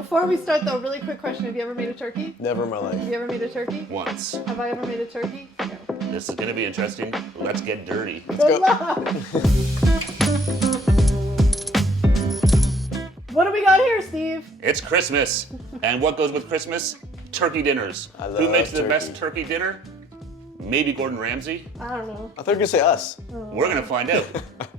before we start though, really quick question. Have you ever made a turkey? Never in my life. Have you ever made a turkey? Once. Have I ever made a turkey? No. This is gonna be interesting. Let's get dirty. Good luck. What do we got here, Steve? It's Christmas. And what goes with Christmas? Turkey dinners. Who makes the best turkey dinner? Maybe Gordon Ramsay? I don't know. I thought you were gonna say us. We're gonna find out.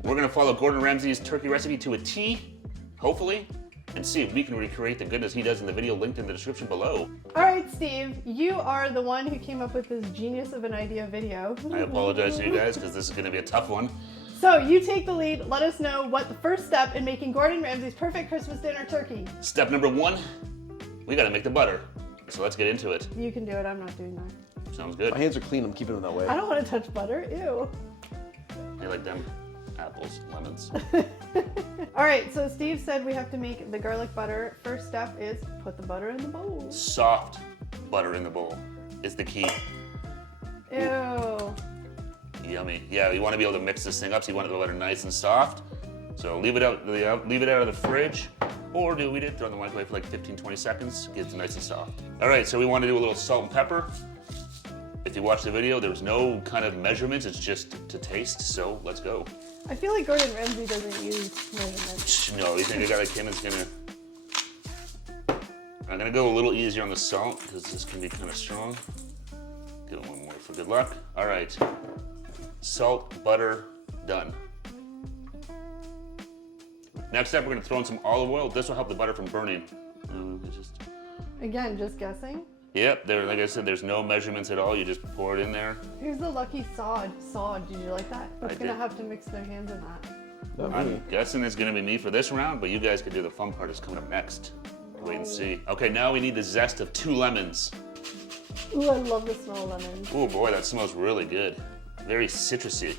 We're gonna follow Gordon Ramsay's turkey recipe to a T, hopefully, and see if we can recreate the goodness he does in the video linked in the description below. All right, Steve, you are the one who came up with this genius of an idea video. I apologize to you guys because this is gonna be a tough one. So you take the lead. Let us know what the first step in making Gordon Ramsay's perfect Christmas dinner turkey. Step number 1, we gotta make the butter. So let's get into it. You can do it. I'm not doing that. Sounds good. My hands are clean. I'm keeping them that way. I don't want to touch butter. Ew. I like them apples, lemons. All right, so Steve said we have to make the garlic butter. First step is put the butter in the bowl. Soft butter in the bowl is the key. Ew. Yummy. Yeah, you want to be able to mix this thing up, so you want the butter nice and soft. So leave it out of the fridge, or throw it in the microwave for like 15-20 seconds, gets nice and soft. All right, so we want to do a little salt and pepper. If you watch the video, there's no kind of measurements, it's just to taste, so let's go. I feel like Gordon Ramsay doesn't use measurements. No, you think a guy like him is gonna... I'm gonna go a little easier on the salt, because this can be kind of strong. Give it one more for good luck. All right, salt, butter, done. Next up, we're gonna throw in some olive oil. This will help the butter from burning. Again, just guessing. Yep, like I said, there's no measurements at all. You just pour it in there. Here's the lucky sod. Did you like that? It's gonna did. have to mix their hands in that. I'm guessing it's gonna be me for this round, but you guys can do the fun part. It's coming up next. Wait and see. Okay, now we need the zest of 2 lemons. Ooh, I love the smell of lemons. Oh boy, that smells really good. Very citrusy.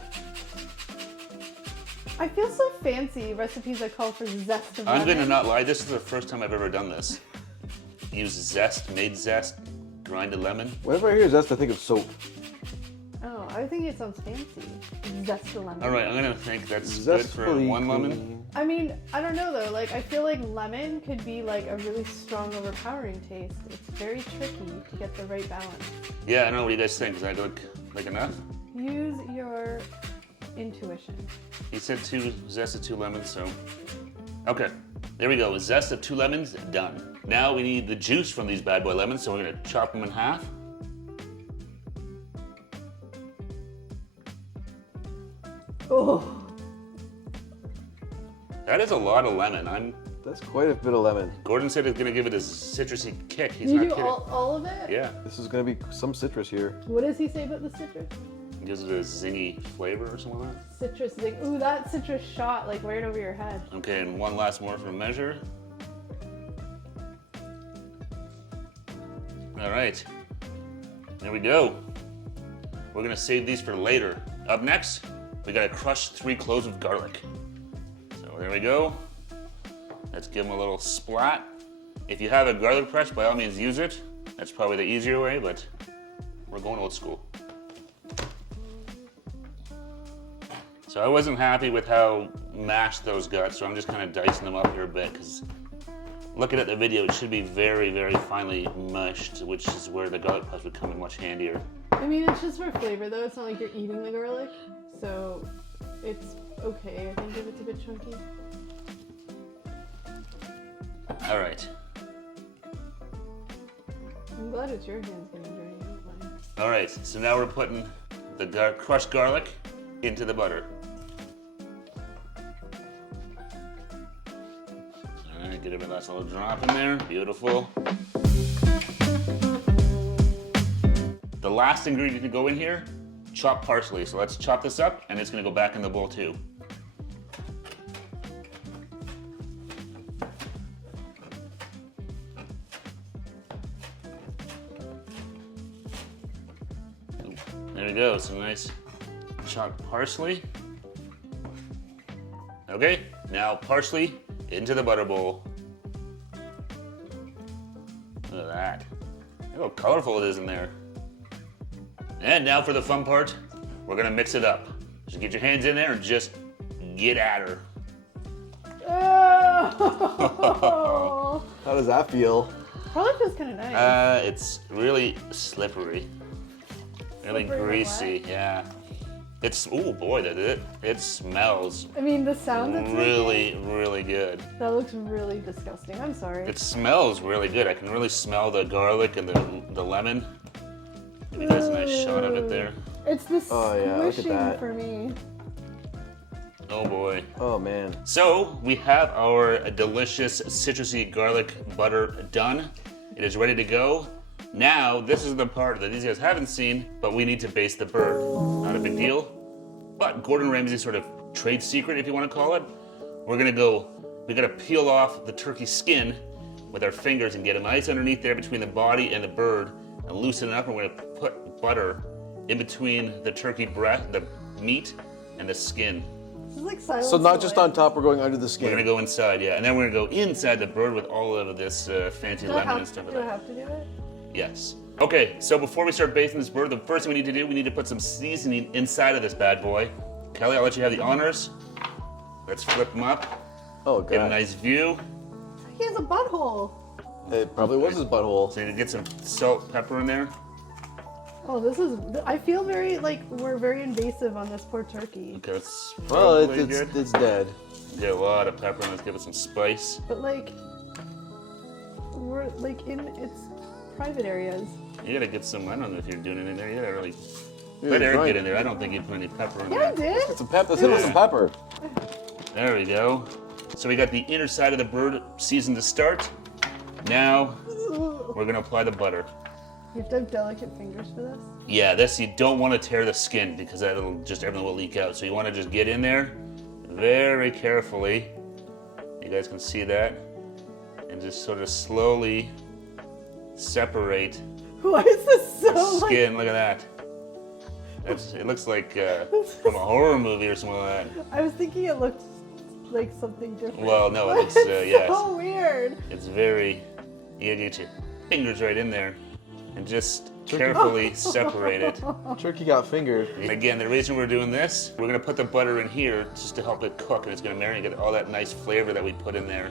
I feel so fancy, recipes that call for zest of lemon. I'm gonna not lie, this is the first time I've ever done this. Use zest, made zest, grinded lemon. Whenever I hear zest, I think of soap. Oh, I think it sounds fancy. Zest of lemon. All right, I'm gonna think that's good for 1 lemon. I mean, I don't know though, like I feel like lemon could be like a really strong, overpowering taste. It's very tricky to get the right balance. Yeah, I don't know what you guys think. Does that look like enough? Use your intuition. He said 2 zest of 2 lemons, so. Okay, there we go. A zest of 2 lemons, done. Now we need the juice from these bad boy lemons, so we're gonna chop them in half. Oh. That is a lot of lemon. That's quite a bit of lemon. Gordon said it's gonna give it a citrusy kick. He's You not do kidding. all of it? Yeah, This is gonna be some citrus here. What does he say about the citrus? it gives it a zingy flavor or something like that. Citrus, like, ooh, that citrus shot like right over your head. Okay, and one last more for measure. All right, there we go. We're gonna save these for later. Up next, we gotta crush 3 cloves of garlic. So there we go. Let's give them a little splat. If you have a garlic press, by all means use it. That's probably the easier way, but we're going old school. So I wasn't happy with how mashed those got, so I'm just kind of dicing them up here a bit, because looking at the video, it should be very, very finely mushed, which is where the garlic press would come in much handier. I mean, it's just for flavor though. It's not like you're eating the garlic, so it's okay. I think if it's a bit chunky. All right. I'm glad it's your hands getting dirty, not mine. All right, so now we're putting the crushed garlic into the butter. All right, get a nice little drop in there. Beautiful. The last ingredient to go in here, chopped parsley. So let's chop this up, and it's gonna go back in the bowl too. There we go, some nice chopped parsley. Okay, now parsley into the butter bowl. Look at that. Look how colorful it is in there. And now for the fun part, we're gonna mix it up. Just get your hands in there and just get at her. Oh! Oh, How does that feel? probably feels kind of nice. It's really slippery. Really Slippery and greasy, yeah. It's, oh boy, it smells I mean, the sound it's really, really good. making, that looks really disgusting. I'm sorry. It smells really good. I can really smell the garlic and the lemon. Give you guys a nice shot of it there. It's the Oh, yeah, look at squishing that. for me. Oh boy. Oh man. So we have our delicious citrusy garlic butter done. It is ready to go. Now, this is the part that these guys haven't seen, but we need to baste the bird. Not a big deal. But Gordon Ramsay's sort of trade secret, if you want to call it. We gotta peel off the turkey skin with our fingers and get them nice underneath there between the body and the bird and loosen it up. And we're gonna put butter in between the turkey breast, the meat, and the skin. This is like silence. So not just on top, we're going under the skin. We're gonna go inside, yeah. And then we're gonna go inside the bird with all of this fancy Do I lemon and stuff like that. have to do it? Yes. Okay, so before we start basting this bird, the first thing we need to do, we need to put some seasoning inside of this bad boy. Kelly, I'll let you have the honors. Let's flip them up. Oh Get a god. nice view. He has a butthole. It probably was his butthole. So you need to get some salt, pepper in there. Oh, this is. I feel very like we're very invasive on this poor turkey. Okay, that's Well, probably it's good. it's dead. Get a lot of pepper and let's give it some spice. But like, we're like in its private areas. You gotta get some, I don't know if you're doing it in there. You gotta really Yeah, let Eric right. get in there. I don't think you put any pepper in Yeah, I there. did. Get some pepper. Let's hit it with some pepper. There we go. So we got the inner side of the bird seasoned to start. Now we're gonna apply the butter. You have to have delicate fingers for this. Yeah, this you don't want to tear the skin because that'll just everything will leak out. So you want to just get in there very carefully. You guys can see that, and just sort of slowly separate Why is this so the like? skin. Look at that. It looks like from a horror movie or something like that. I was thinking it looked like something different. Well, no, it But looks it's yes. so weird. It's very. You gotta get your fingers right in there and just carefully separate it. Turkey got fingered. And again, the reason we're doing this, we're gonna put the butter in here just to help it cook, and it's gonna marinate, get all that nice flavor that we put in there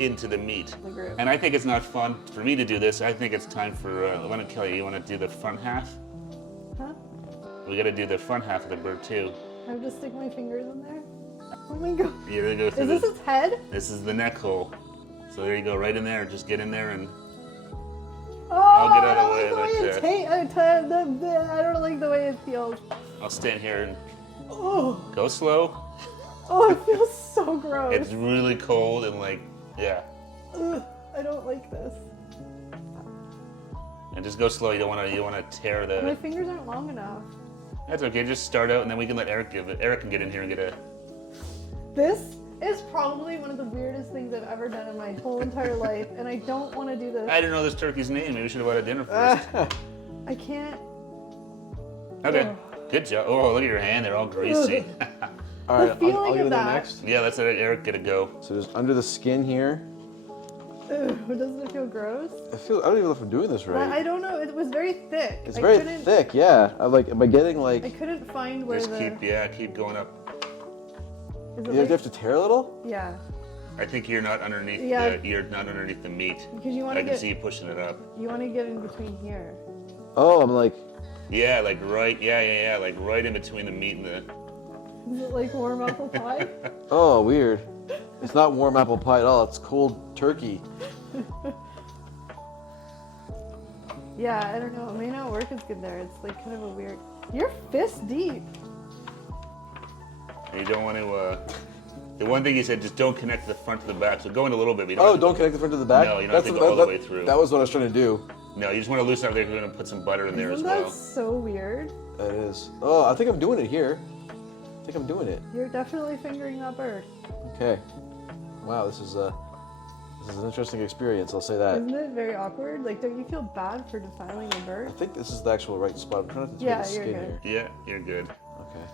into the meat. Agree. And I think it's not fun for me to do this. I think it's time for, Lena Kelly, you wanna do the front half? Huh? We gotta do the front half of the bird too. I have to stick my fingers in there. Oh my god. You gotta go through Is this its head? This is the neck hole. So there you go, right in there. Just get in there and Oh, get out of the I way don't like like that. the way I don't like the way it feels. I'll stand here and Oh, go slow. oh, it feels so gross. It's really cold and like, yeah. Ugh, I don't like this. And just go slow. You don't wanna tear My the. fingers aren't long enough. That's okay. Just start out and then we can let Eric give it. Eric can get in here and get a. This is probably one of the weirdest things I've ever done in my whole entire life, and I don't want to do this. I didn't know this turkey's name. Maybe we should have bought a dinner first. I can't. Okay. Ugh. Good job. Oh, look at your hand. They're all greasy. All right, feeling I'll get of in there that. next. Yeah, let's let Eric get a go. So just under the skin here. Ugh, doesn't it feel gross? I don't even know if I'm doing this I right. don't know. It was very thick. It's I very couldn't- thick, yeah. I'm like, am I getting I like? couldn't find where Just the. keep going up. Is it You like- have to tear a little. yeah, I think you're not underneath. Yeah. You're not underneath the meat. because you want I to can get see you pushing it up. you want to get in between here. Oh, I'm like, Yeah, like right. Yeah. Like right in between the meat and the. Is it like warm apple pie? oh, weird. It's not warm apple pie at all. It's cold turkey. Yeah, I don't know. It may not work as good there. It's like kind of a weird. You're fist deep. You don't want to. The one thing he said, just don't connect the front to the back. So go in a little bit. But you don't Oh, have to- don't connect the front to the back. No, you don't have to go all the way through. That was what I was trying to do. No, you just want to loosen up there. You're going to put some butter in there Isn't as that well. so weird? That is. Oh, I think I'm doing it here. I think I'm doing it. You're definitely fingering that bird. Okay. Wow, this is an interesting experience. I'll say that. Isn't it very awkward? Like, don't you feel bad for defiling a I bird? think this is the actual right spot. I'm trying not to tear Yeah, the you're skin good. here. Yeah, you're good. Okay.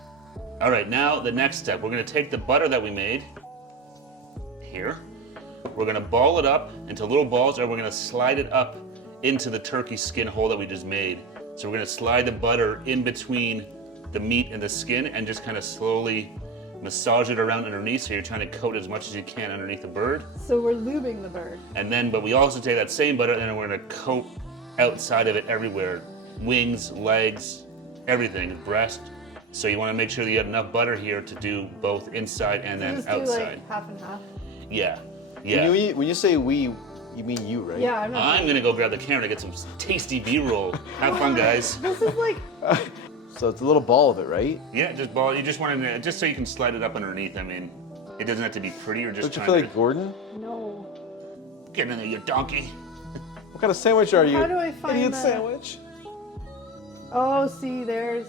All right, now the next step. We're going to take the butter that we made here. We're going to ball it up into little balls, and we're going to slide it up into the turkey skin hole that we just made. So we're going to slide the butter in between the meat and the skin and just kind of slowly massage it around underneath, so you're trying to coat as much as you can underneath the bird. So we're lubing the bird. And then, but we also take that same butter and we're gonna coat outside of it everywhere. Wings, legs, everything, breast. So you wanna make sure that you have enough butter here to do both inside and then Just outside. do like half and half. Yeah, yeah. When you say we, you mean you, right? Yeah, I'm not. I'm gonna go grab the camera to get some tasty B-roll. Have fun, guys. This is like. So it's a little ball of it, right? Yeah, just ball. You just want to, just so you can slide it up underneath. I mean, it doesn't have to be pretty or just. Don't you trying feel to like Gordon? No. get in there, you donkey. What kind of sandwich are you? How do I find Idiot that? sandwich. Oh, see, there's.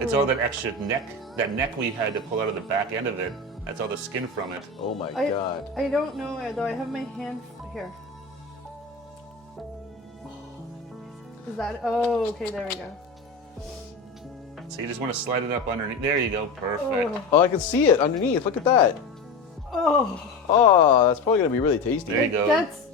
It's all that extra neck. That neck we had to pull out of the back end of it. That's all the skin from it. Oh my I, god. I don't know, though. I have my hand here. Is that? Oh, okay. There we go. So you just want to slide it up underneath. There you go. Perfect. Oh. Oh, I can see it underneath. Look at that. Oh. Oh, that's probably gonna be really tasty. There you go. That's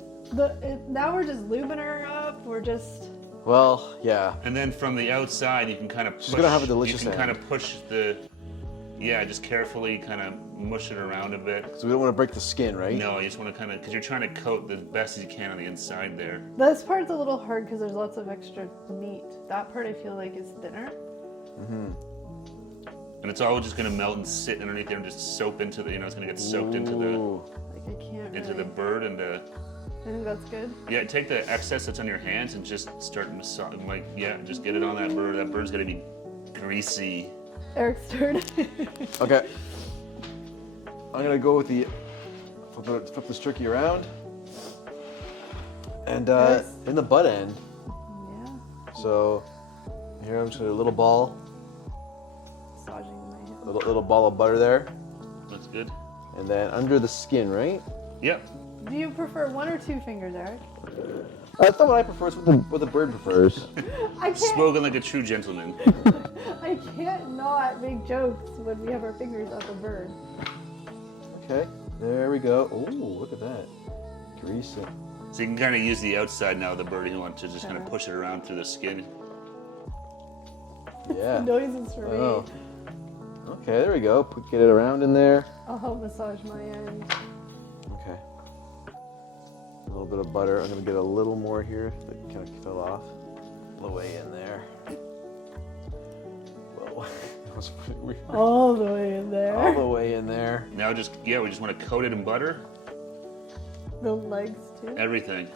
now we're just lubing her up. We're just. Well, yeah. And then from the outside, you can kind of push. She's gonna have a delicious You can kind end. of push the. Yeah, just carefully kind of mush it around a bit. So we don't want to break the skin, right? No, you just want to kind of, because you're trying to coat the best as you can on the inside there. This part's a little hard because there's lots of extra meat. That part I feel like is thinner. And it's all just going to melt and sit underneath there and just soak into the, it's going to get soaked into the Ooh. Like I can't. into really. the bird and I think that's good. yeah, take the excess that's on your hands and just start massaging, just get it on that bird. That bird's going to be greasy. Eric's turn. Okay. I'm gonna go with the flip this turkey around, and Nice. in the butt end. Yeah. So here I'm just gonna a little ball, Massaging my hand. little ball of butter there, That's good. and then under the skin, right? Yep. Do you prefer 1 or 2 fingers, Eric? That's not what I prefer. It's what the bird prefers. I can't. Spoken like a true gentleman. I can't not make jokes when we have our fingers up a bird. Okay, there we go. Oh, look at that. Greasy. So you can kind of use the outside now of the bird if you want to just kind of push it around through the skin. Yeah. Noises for Oh. me. Okay, there we go. Get it around in there. I'll help massage my end. Okay. A little bit of butter. I'm gonna get a little more here that kind of fell off. All the way in there. Whoa. That was pretty weird. All the way in there. All the way in there. Now we just want to coat it in butter. The legs too. Everything.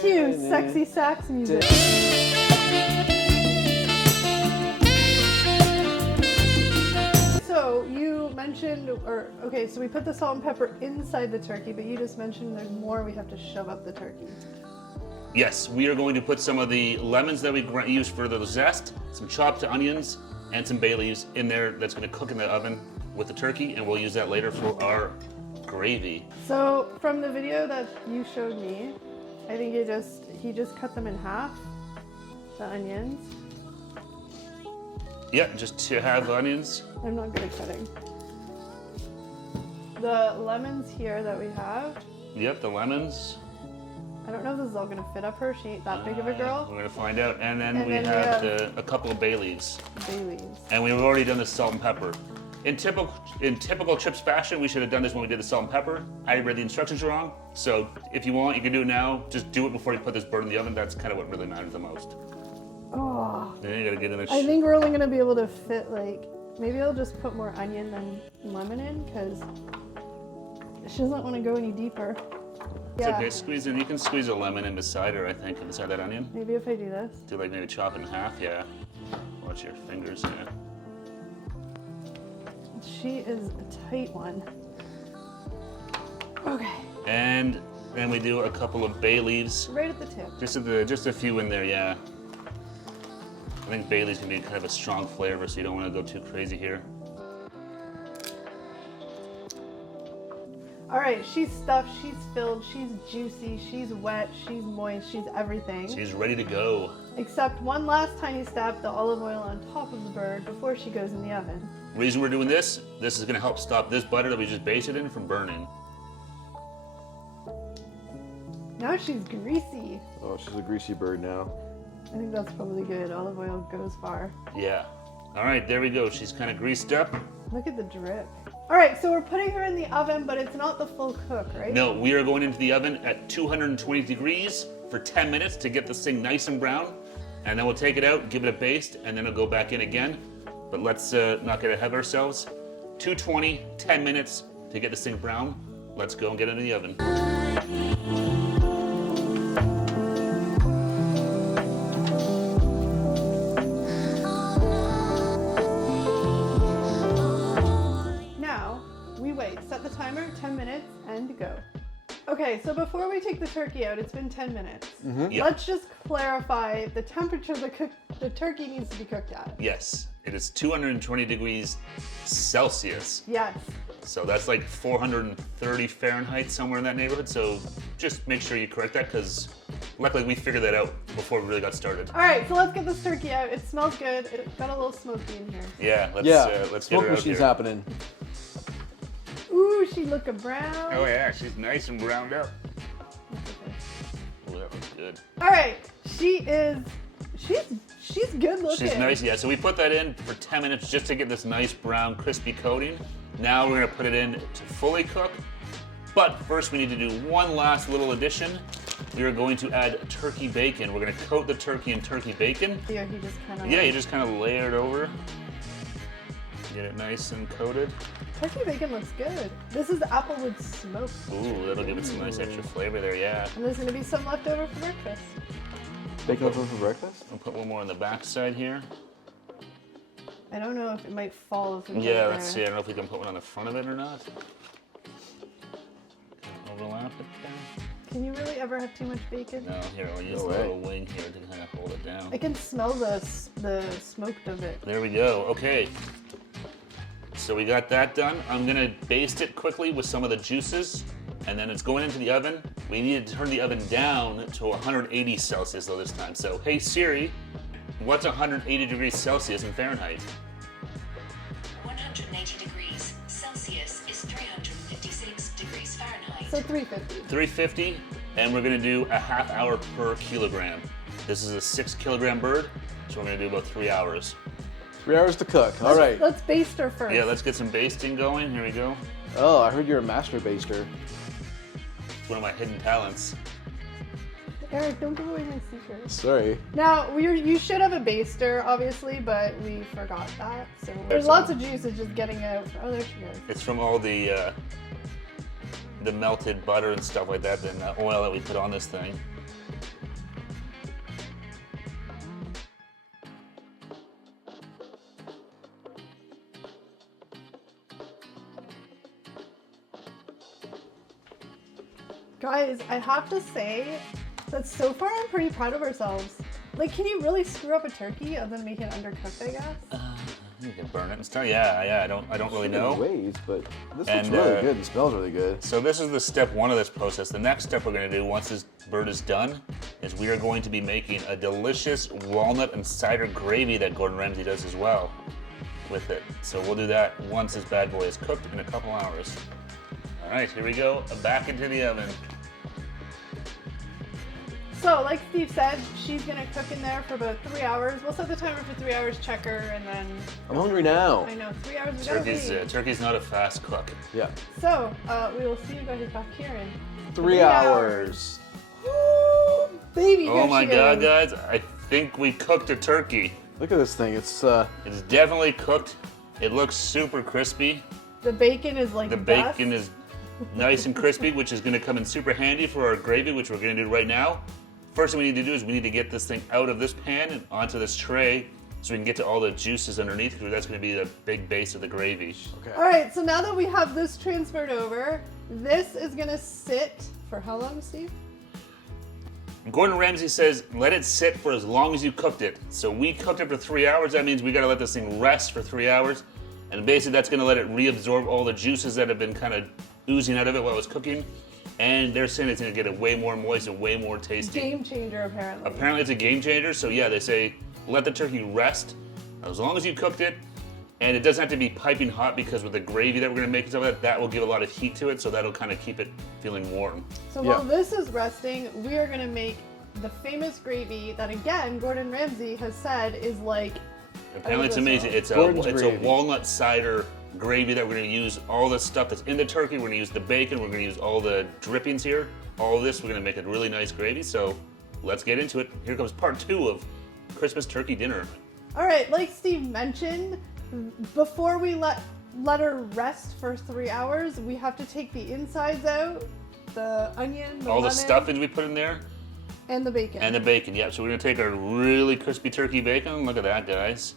Cue sexy sax music. So you mentioned, so we put the salt and pepper inside the turkey, but you just mentioned there's more we have to shove up the turkey. Yes, we are going to put some of the lemons that we use for the zest, some chopped onions, and some bay leaves in there that's going to cook in the oven with the turkey, and we'll use that later for our gravy. So from the video that you showed me, I think he just cut them in half, the onions. Yeah, just to have onions. I'm not good at cutting. The lemons here that we have, Yep, the lemons. I don't know if this is all gonna fit up her. She ain't that big of a girl. We're going to find out. And then And we then we have have- a couple of bay leaves. Bay leaves. And we've already done the salt and pepper. In typical Chips fashion, we should have done this when we did the salt and pepper. I read the instructions wrong. So if you want, you can do it now. Just do it before you put this bird in the oven. That's kind of what really matters the most. Oh, Then you got to get in the I think we're only gonna be able to fit maybe I'll just put more onion than lemon in because she doesn't want to go any deeper. It's Yeah. okay, squeeze in. You can squeeze a lemon in beside her, I think, beside that onion. Maybe if I do this. Do maybe chop it in half, yeah. Watch your fingers, yeah. She is a tight one. Okay. And then we do a couple of bay leaves. Right at the tip. Just a few in there, yeah. I think bay leaves can be kind of a strong flavor, so you don't want to go too crazy here. All right, she's stuffed, she's filled, she's juicy, she's wet, she's moist, she's everything. She's ready to go. Except one last tiny step, the olive oil on top of the bird before she goes in the oven. Reason we're doing this is going to help stop this butter that we just basted in from burning. Now she's greasy. Oh, she's a greasy bird now. I think that's probably good. Olive oil goes far. Yeah. All right, there we go. She's kind of greased up. Look at the drip. All right, so we're putting her in the oven, but it's not the full cook, right? No, we are going into the oven at 220 degrees for 10 minutes to get this thing nice and brown. And then we'll take it out, give it a baste, and then it'll go back in again. But let's not get ahead of ourselves. 220, 10 minutes to get this thing brown. Let's go and get it in the oven. Set the timer, 10 minutes, and go. Okay, so before we take the turkey out, it's been 10 minutes. Yep. Let's just clarify the temperature the turkey needs to be cooked at. Yes, it is 220 degrees Celsius. Yes. So that's like 430 Fahrenheit, somewhere in that neighborhood. So just make sure you correct that, because luckily we figured that out before we really got started. All right, so let's get this turkey out. It smells good. It got a little smoky in here. Yeah, let's get her smoke out machine's here. happening. Ooh, she looking brown. Oh yeah, she's nice and browned up. Oh, that looks good. All right, she's good looking. She's nice, yeah. So we put that in for 10 minutes just to get this nice brown, crispy coating. Now we're gonna put it in to fully cook. But first we need to do one last little addition. We are going to add turkey bacon. We're gonna coat the turkey in turkey bacon. Yeah, you just kind of. Yeah, you just kind of layer it over. Get it nice and coated. Turkey bacon looks good. This is applewood smoked. Ooh, that'll give it some nice extra flavor there, yeah. And there's gonna be some left over for breakfast. Bacon over for breakfast? I'll put one more on the back side here. I don't know if it might fall if we put it Yeah, there. let's see. I don't know if we can put one on the front of it or not. Overlap it there. Can you really ever have too much bacon? No, here, I'll use No the way. little wing here to kind of hold it down. I can smell the smoked of it. There we go. Okay. So we got that done. I'm gonna baste it quickly with some of the juices, and then it's going into the oven. We need to turn the oven down to 180 Celsius though this time. So, hey Siri, what's 180 degrees Celsius in Fahrenheit? 180 degrees Celsius is 356 degrees Fahrenheit. So 350. 350, and we're gonna do a half hour per kilogram. This is a 6 kilogram bird, so we're gonna do about 3 hours. 3 hours to cook. All right. Let's baste her first. Yeah, let's get some basting going. Here we go. Oh, I heard you're a master baster. It's one of my hidden talents. Eric, don't give away my secret. Sorry. Now, you should have a baster, obviously, but we forgot that. So there's lots of juices just getting out. Oh, there she goes. It's from all the melted butter and stuff like that, and the oil that we put on this thing. Guys, I have to say that so far I'm pretty proud of ourselves. Like, can you really screw up a turkey other than make it undercooked, I guess? You can burn it and stuff. Yeah. I don't really know. Ways, but this And, looks really good and smells really good. So this is the step one of this process. The next step we're going to do once this bird is done is we are going to be making a delicious walnut and cider gravy that Gordon Ramsay does as well with it. So we'll do that once this bad boy is cooked in a couple hours. All right, here we go. Back into the oven. So, like Steve said, she's gonna cook in there for about 3 hours. We'll set the timer for 3 hours, check her, and then... I'm hungry now. I know, 3 hours, we gotta leave. Turkey's not a fast cook. Yeah. So, we will see you guys back here in 3 hours. Woo! Baby, Oh here my she God, is. guys! I think we cooked a turkey. Look at this thing. It's It's definitely cooked. It looks super crispy. The bacon is like The best. bacon is nice and crispy, which is going to come in super handy for our gravy, which we're going to do right now. First thing we need to do is we need to get this thing out of this pan and onto this tray so we can get to all the juices underneath, because that's going to be the big base of the gravy. okay. All right, so now that we have this transferred over, this is gonna sit for how long, Steve? Gordon Ramsay says let it sit for as long as you cooked it. So we cooked it for 3 hours. That means we got to let this thing rest for 3 hours. And basically that's going to let it reabsorb all the juices that have been kind of oozing out of it while it was cooking. And they're saying it's going to get it way more moist and way more tasty. Game changer, apparently. Apparently it's a game changer. So yeah, they say let the turkey rest as long as you cooked it. And it doesn't have to be piping hot, because with the gravy that we're going to make and stuff like that will give a lot of heat to it. So that'll kind of keep it feeling warm. So Yeah. while this is resting, we are gonna make the famous gravy that, again, Gordon Ramsay has said is like... Apparently it's amazing. It's a walnut cider gravy that we're going to use all the stuff that's in the turkey. We're going to use the bacon. We're going to use all the drippings here. All of this, we're going to make a really nice gravy. So let's get into it. Here comes part 2 of Christmas turkey dinner. All right, like Steve mentioned, before we let her rest for 3 hours, we have to take the insides out, the onion, the all lemon, the stuffings we put in there. And the bacon. And the bacon, yeah. So we're going to take our really crispy turkey bacon. Look at that, guys.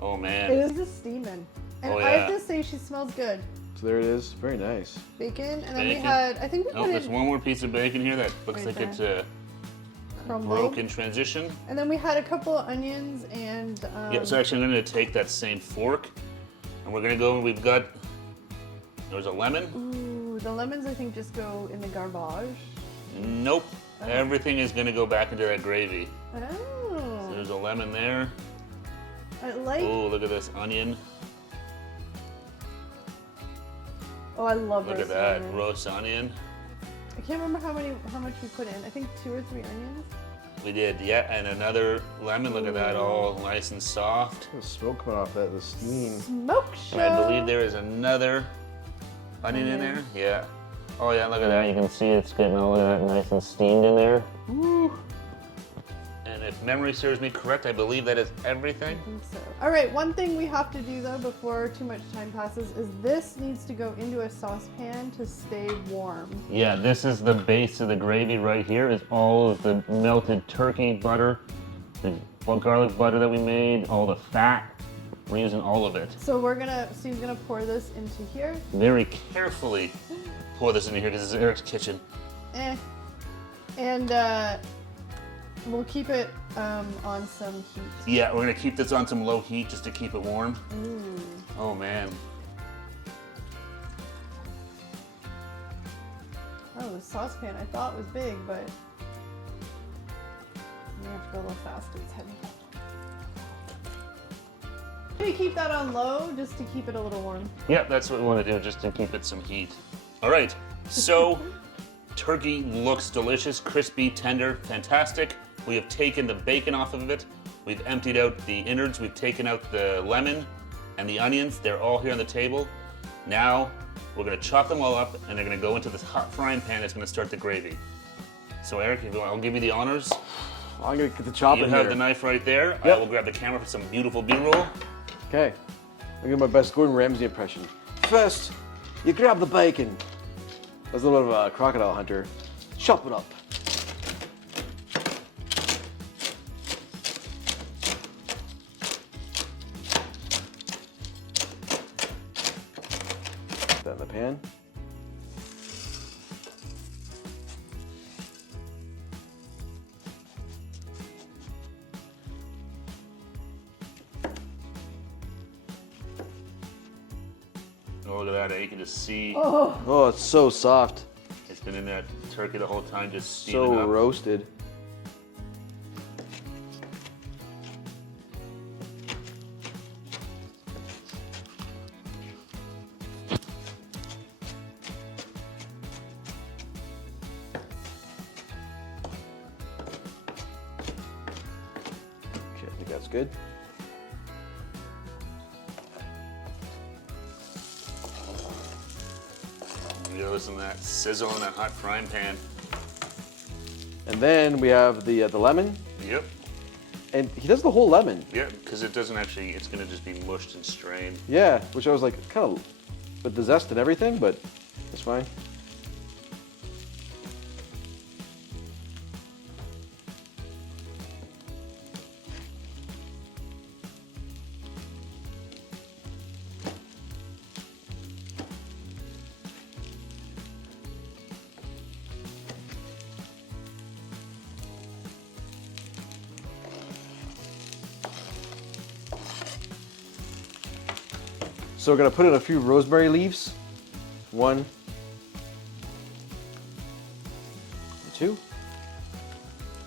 Oh, man. It is just steaming. And Oh, I yeah. have to say, she smells good. So there it is. Very nice. Bacon, and then we Bacon. had, I think we Oh, put there's in one more piece of bacon here that looks Right like there. it's a crumbled. broken transition. And then we had a couple of onions and... Yeah, so actually I'm going to take that same fork and we're going to go and we've got, there's a lemon. Ooh, the lemons, I think, just go in the garbage. Nope. Everything is going to go back into that gravy. So Oh. there's a lemon there. I like... Oh, look at this onion. Oh, I love Look at roasted that, onions. roast onion. I can't remember how much we put in. I think 2 or 3 onions. We did, yeah, and another lemon. Look at that, all nice and soft. The smoke coming off that, the steam. Smoke show. And I believe there is another onion in there. Yeah. Oh yeah, look at that. You can see it's getting all of that nice and steamed in there. Woo. And if memory serves me correct, I believe that is everything. I think so. All right, one thing we have to do though before too much time passes is this needs to go into a saucepan to stay warm. Yeah, this is the base of the gravy right here. Is all of the melted turkey butter, the garlic butter that we made, all the fat. We're using all of it. So Steve's gonna pour this into here. Very carefully pour this into here because it's Eric's kitchen. And we'll keep it on some heat. Yeah, we're gonna keep this on some low heat just to keep it warm. Ooh. Oh man. Oh, the saucepan I thought was big, but you have to go a little fast. It's heavy. We keep that on low just to keep it a little warm. Yeah, that's what we want to do, just to keep it some heat. All right, so turkey looks delicious, crispy, tender, fantastic. We have taken the bacon off of it. We've emptied out the innards. We've taken out the lemon and the onions. They're all here on the table. Now we're going to chop them all up, and they're going to go into this hot frying pan. It's going to start the gravy. So Eric, if you want, I'll give you the honors. I'm gonna get the chop You in have here. the knife right there. I Yep. will grab the camera for some beautiful B-roll. Okay. I'm gonna do my best Gordon Ramsay impression. First, you grab the bacon. That's a little bit of a crocodile hunter. Chop it up. Put that in the pan. Oh, look at that. You can just see Oh, Oh, it's so soft. it's been in that turkey the whole time, just steaming So up. roasted. Okay, I think that's good. You listen to that sizzle in that hot frying pan. And then we have the lemon, Yep. and he does the whole lemon. Yeah, because it doesn't actually, it's going to just be mushed and strained. Yeah, which I was like, kind of with the zest and everything, but it's fine. So we're gonna put in a few rosemary leaves. 1, 2.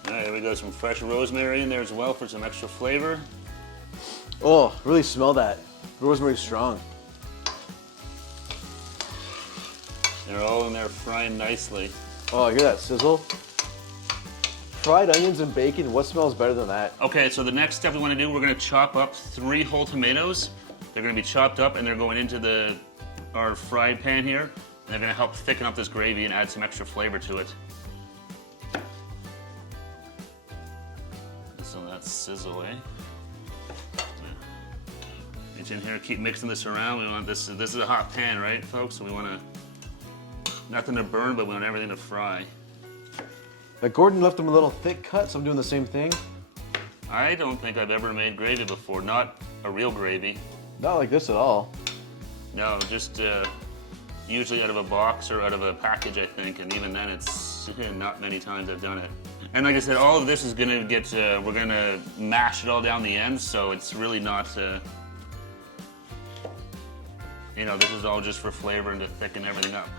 All right, here we go. Some fresh rosemary in there as well for some extra flavor. Oh, really smell that. Rosemary's strong. They're all in there frying nicely. Oh, I hear that sizzle. Fried onions and bacon, what smells better than that? Okay, so the next step we want to do, we're going to chop up 3 whole tomatoes. They're going to be chopped up and they're going into our fried pan here. And they're going to help thicken up this gravy and add some extra flavor to it. So that's sizzle, eh? Reach in here, keep mixing this around. We want this is a hot pan, right, folks? So we want nothing to burn, but we want everything to fry. Like Gordon left them a little thick cut, so I'm doing the same thing. I don't think I've ever made gravy before, not a real gravy. Not like this at all. No, just usually out of a box or out of a package, I think, and even then it's not many times I've done it. And like I said, all of this is gonna get, we're gonna mash it all down the ends, so it's really not, you know, this is all just for flavor and to thicken everything up.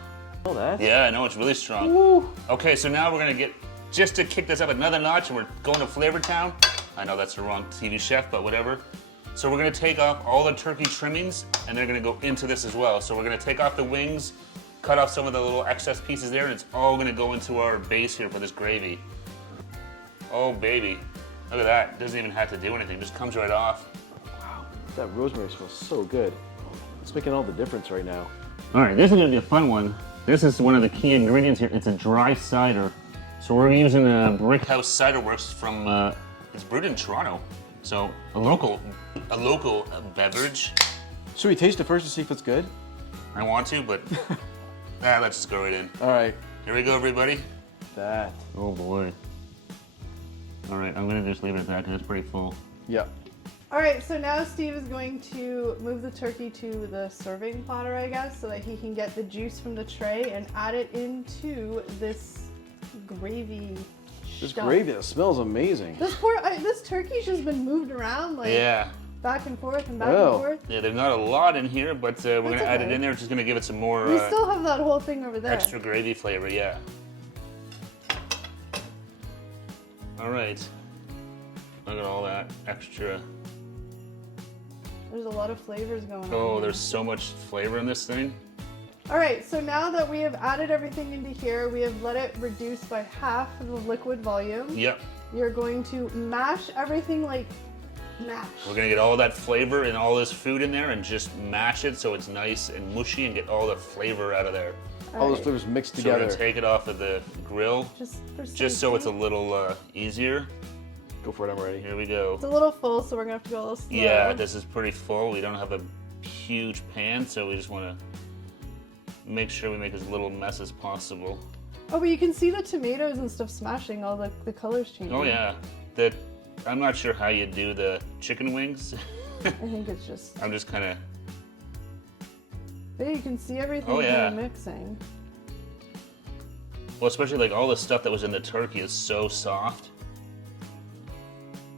Oh, that? Yeah, I know, it's really strong. Woo. Okay, so now we're gonna get, just to kick this up another notch, we're going to Flavor Town. I know that's the wrong TV chef, but whatever. So we're gonna take off all the turkey trimmings and they're gonna go into this as well. So we're gonna take off the wings, cut off some of the little excess pieces there, and it's all gonna go into our base here for this gravy. Oh baby, look at that. Doesn't even have to do anything, just comes right off. Wow, that rosemary smells so good. It's making all the difference right now. All right, this is gonna be a fun one. This is one of the key ingredients here. It's a dry cider. So we're using a Brick House Cider Works from, it's brewed in Toronto. So a local beverage. Should we taste it first to see if it's good? I want to, but let's just go right in. All right. Here we go, everybody. That. Oh boy. All right, I'm gonna just leave it at that because it's pretty full. Yep. All right, so now Steve is going to move the turkey to the serving platter, I guess, so that he can get the juice from the tray and add it into this gravy. This stuff. gravy, that smells amazing. This turkey's just been moved around like back and forth and back and forth. Yeah, there's not a lot in here, but we're gonna add it okay. in there, which is gonna give it some more We still have that whole thing over there. extra gravy flavor, yeah. All right. Look at all that extra. There's a lot of flavors going on. Oh, here. there's so much flavor in this thing. All right, so now that we have added everything into here, we have let it reduce by half the liquid volume. Yep. You're going to mash everything like mash. We're gonna get all that flavor and all this food in there and just mash it so it's nice and mushy and get all the flavor out of there. All those flavors mixed So we're together. gonna take it off of the grill just so it's a little easier. Go for it, I'm ready. Here we go. It's a little full, so we're gonna have to go a little slow. Yeah, this is pretty full. We don't have a huge pan, so we just wanna make sure we make as little mess as possible. Oh, but you can see the tomatoes and stuff smashing, all the colors changing. Oh yeah, I'm not sure how you do the chicken wings. I think it's just. I'm just kind of. There you can see everything yeah. kind of mixing. Well, especially like all the stuff that was in the turkey is so soft.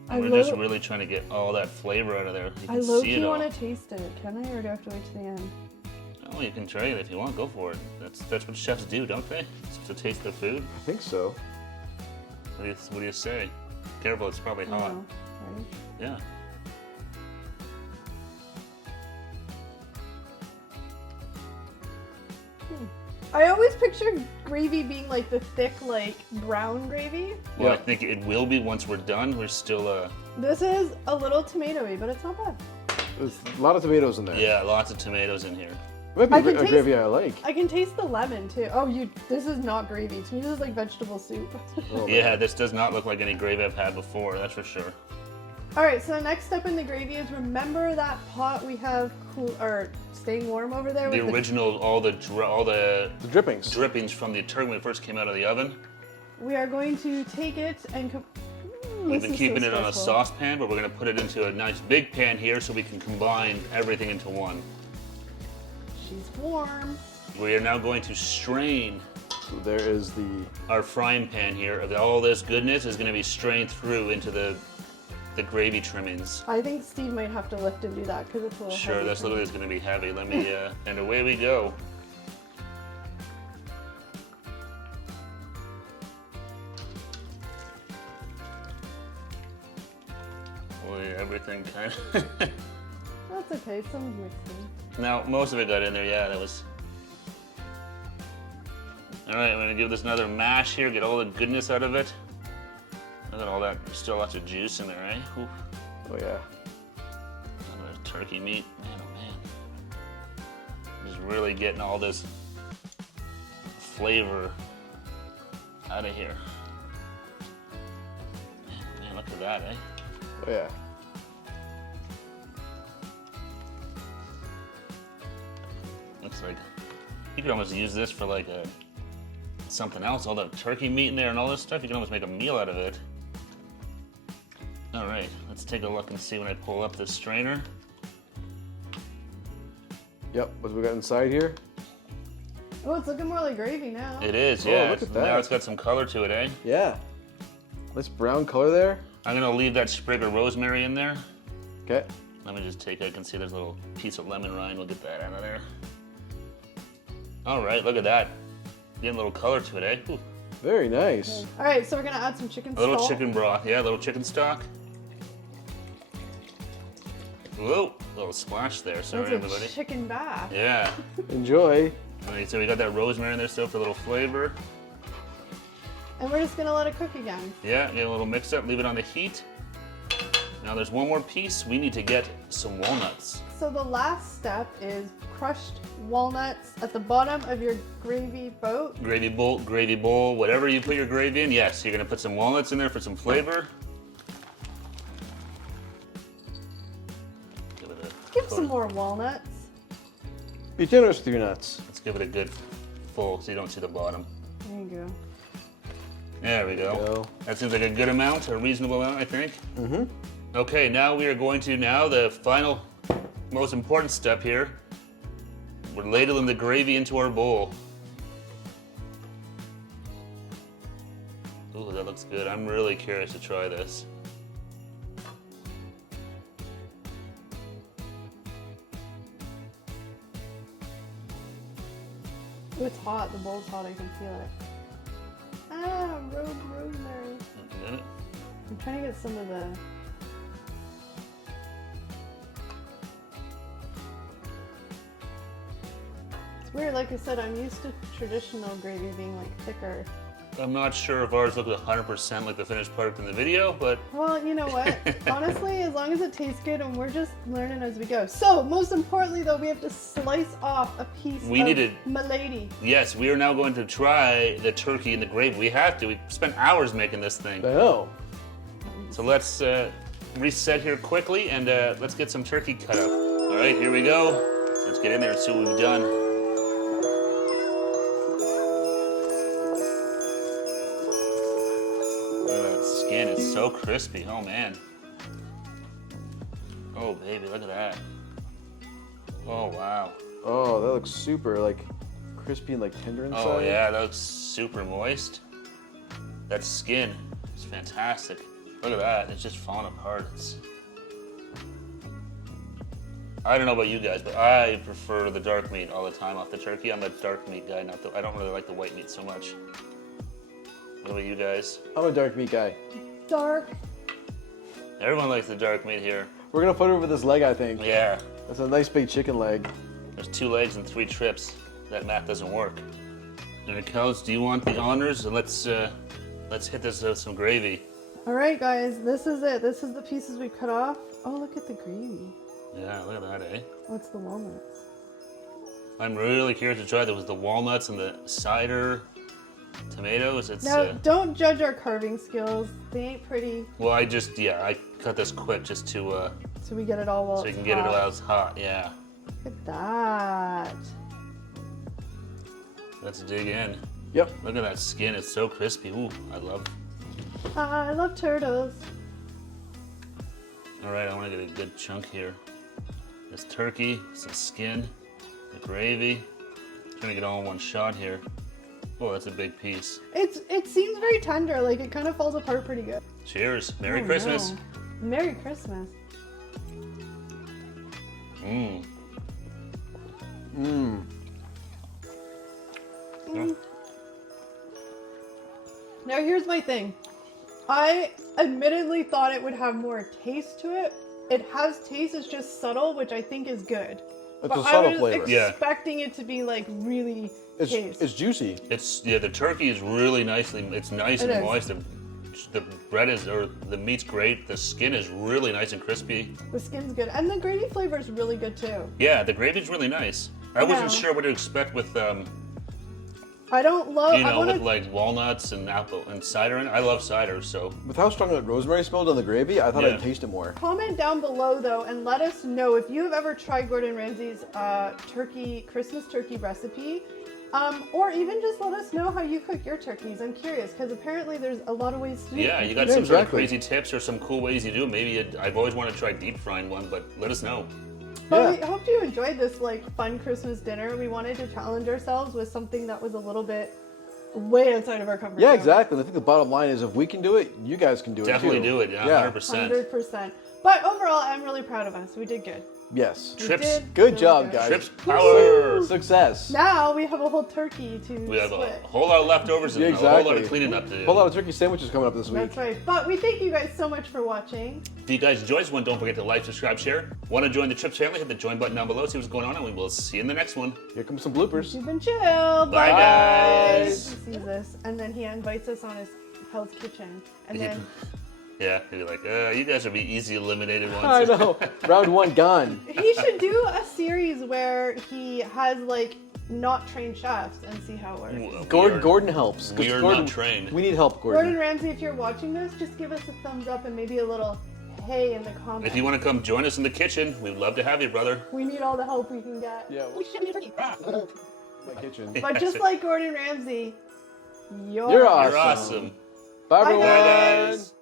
I We're just really trying to get all that flavor out of there. You I can see low-key it all. want to taste it. Can I, or do I have to wait to the end? Oh, you can try it if you want. Go for it. That's what chefs do, don't they? To taste their food. I think so. What do you say? Careful, it's probably hot. No, right? Yeah. I always picture gravy being like the thick, like brown gravy. Well, I Yeah. think it will be once we're done. We're still, This is a little tomatoey, but it's not bad. There's a lot of tomatoes in there. yeah, lots of tomatoes in here. It I might be can a taste- gravy I like. I can taste the lemon too. Oh, this is not gravy. To me, this is like vegetable soup. Oh, Yeah, man. this does not look like any gravy I've had before, that's for sure. All right, so the next step in the gravy is remember that pot we have staying warm over there. The with original, all the The drippings. drippings from the turkey when it first came out of the oven. We are going to take it and. We've been keeping it on a saucepan, but we're going to put it into a nice big pan here so we can combine everything into one. She's warm. We are now going to strain So there is our frying pan here. All this goodness is going to be strained through into the gravy trimmings. I think Steve might have to lift and do that because it's a little Sure, heavy that's for me. literally going to be heavy. Let me, and away we go. Boy, everything kind of. That's okay. Someone's mixing. Now, most of it got in there, yeah, that was. All right, I'm gonna give this another mash here, get all the goodness out of it. Look at all that. There's still lots of juice in there, eh? Ooh. Oh yeah. Another turkey meat. Man, oh man. Just really getting all this flavor out of here. Man, look at that, eh? Oh yeah. Looks like you could almost use this for like something else. All the turkey meat in there and all this stuff. You can almost make a meal out of it. All right, let's take a look and see when I pull up the strainer. Yep. What we got inside here? Oh, it's looking more like gravy now. It is, Oh, yeah. look at that. Now it's got some color to it, eh? Yeah. Nice brown color there. I'm gonna leave that sprig of rosemary in there. Okay. Let me just take, I can see there's a little piece of lemon rind. We'll get that out of there. All right, look at that. Getting a little color to it, eh? Ooh. Very nice. All right, so we're gonna add some chicken A little stock. chicken broth, yeah, a little chicken stock. Whoa, a little splash there, sorry That's everybody. a chicken bath. Yeah. Enjoy. All right, so we got that rosemary in there still for a little flavor. And we're just gonna let it cook again. Yeah, get a little mix up, leave it on the heat. Now there's one more piece. We need to get some walnuts. So the last step is crushed walnuts at the bottom of your gravy boat. Gravy bowl, whatever you put your gravy in. Yes, you're gonna put some walnuts in there for some flavor. Give it a Give some more walnuts. Be generous with your nuts. Let's give it a good full so you don't see the bottom. There you go. There we go. Go. That seems like a good amount, a reasonable amount, I think. Mm-hmm. Okay, now we are going to the final, most important step here. We're ladling the gravy into our bowl. Ooh, that looks good. I'm really curious to try this. Ooh, it's hot. The bowl's hot. I can feel it. Ah, rosemary. Okay. I'm trying to get some of the... It's weird. Like I said, I'm used to traditional gravy being like thicker. I'm not sure if ours looks 100% like the finished product in the video, but Well, you know what? Honestly, as long as it tastes good and we're just learning as we go. So, most importantly though, we have to slice off a piece We of needed- Milady. yes, we are now going to try the turkey in the gravy. We have to. We spent hours making this thing. I know. So let's reset here quickly and let's get some turkey cut up. All right, here we go. Let's get in there and see what we've done. Skin is so crispy. Oh man. Oh baby, look at that. Oh wow. Oh, that looks super like crispy and like tender inside. Oh yeah, that looks super moist. That skin is fantastic. Look at that. It's just falling apart. I don't know about you guys, but I prefer the dark meat all the time off the turkey. I'm a dark meat guy. I don't really like the white meat so much. What about you guys? I'm a dark meat guy. Dark. Everyone likes the dark meat here. We're gonna put it over this leg, I think. Yeah. That's a nice big chicken leg. There's 2 legs and 3 trips. That math doesn't work. All right, Kels, do you want the honors? Let's hit this with some gravy. All right, guys, this is it. This is the pieces we cut off. Oh, look at the gravy. Yeah, look at that, eh? What's the walnuts? I'm really curious to try that with the walnuts and the cider, tomatoes. It's Now, don't judge our carving skills. They ain't pretty, well, I cut this quick just to so we get it all while so you it's can get it hot. while it's hot. Yeah. Look at that. Let's dig in. Yep. Look at that skin. It's so crispy. Ooh, I love turtles. All right, I want to get a good chunk here. This turkey, some skin, the gravy. Trying to get all in one shot here. Oh, that's a big piece. It seems very tender. Like it kind of falls apart pretty good. Cheers. Merry Oh, Christmas. no. Merry Christmas. Mmm. Mmm. Now here's my thing. I admittedly thought it would have more taste to it. It has taste, it's just subtle, which I think is good. It's But a I subtle was flavor. Yeah. expecting it to be like really taste. It's juicy. The turkey is really nicely. It's nice It and is. moist. the bread is, or the meat's great. The skin is really nice and crispy. The skin's good, and the gravy flavor is really good too. Yeah, the gravy's really nice. I wasn't Yeah. sure what to expect with, I don't love. you know, I wanna, with like walnuts and apple and cider in it. I love cider, so. With how strong that rosemary smelled on the gravy, I thought Yeah. I'd taste it more. Comment down below though, and let us know if you have ever tried Gordon Ramsay's Christmas turkey recipe. Or even just let us know how you cook your turkeys. I'm curious, because apparently there's a lot of ways to do Yeah, it. you got Yeah, some sort of exactly. crazy tips or some cool ways you do. Maybe I've always wanted to try deep frying one, but let us know. Well, we Yeah. hope you enjoyed this like fun Christmas dinner. We wanted to challenge ourselves with something that was a little bit way outside of our comfort Yeah, zone. exactly. I think the bottom line is if we can do it, you guys can do it Definitely too. do it, yeah, Yeah. 100%. 100%. But overall, I'm really proud of us. We did good. Yes. We Trips. did Good really job, good. guys. Trips power! Success. Now we have a whole turkey to We have a split. whole lot of leftovers and Yeah, a whole lot exactly. of cleaning up to do. A whole lot of turkey sandwiches coming up this week. That's right. But we thank you guys so much for watching. If you guys enjoyed this one, don't forget to like, subscribe, share. Want to join the Trips family? Hit the join button down below, see what's going on, and we will see you in the next one. Here come some bloopers. You've been chill. Bye, guys. He sees this, and then he invites us on his Hell's Kitchen, and then Yeah, he'd be like, you guys would be easy eliminated ones. I know. Round one gone. he should do a series where he has like not trained chefs and see how it works. Gordon helps. 'cause We are Gordon, not trained. We need help, Gordon. Gordon Ramsay, if you're watching this, just give us a thumbs up and maybe a little hey in the comments. If you want to come join us in the kitchen, we'd love to have you, brother. We need all the help we can get. Yeah. We should be a turkey. My kitchen. But just like Gordon Ramsay, You're You're awesome. awesome. Bye, Bye, everyone. Bye, guys.